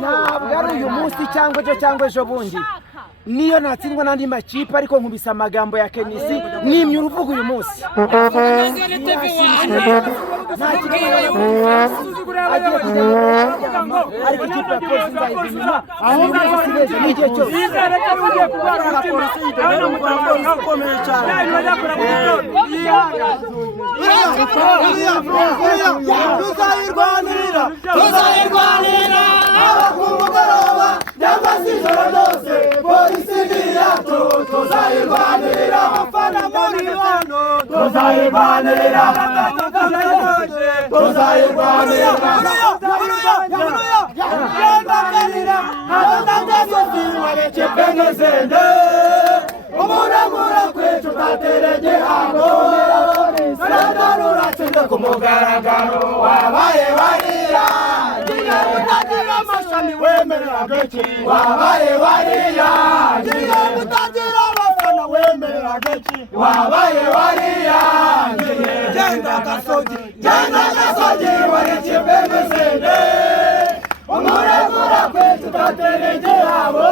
ntabwo ari uyu munsi cyangwa ejo bundi niyo natsindwa n'andi makipe ariko nkubise amagambo ya Kenisi nimye uruvuga uyu munsi ariko ikipe ya polisi nzayiva inyuma ahubwo zisibeje n'igihe cyose tuzayirwanira aba ku mugoroba cyangwa se ijoro ryose polisi ni iyacu tuzayirwanira abafana muri hano tuzayirwanira umuragura kwecu utaterege hano saradaruratsinde ku mugaragaro wabaye wariya ngiye gutagira amashami wemerera gake wabaye wariya ngiye gutagira abafana wemerera gake wabaye wariya ngiye genda gasogi wari kibemezende umuragura kwetu utaterege habo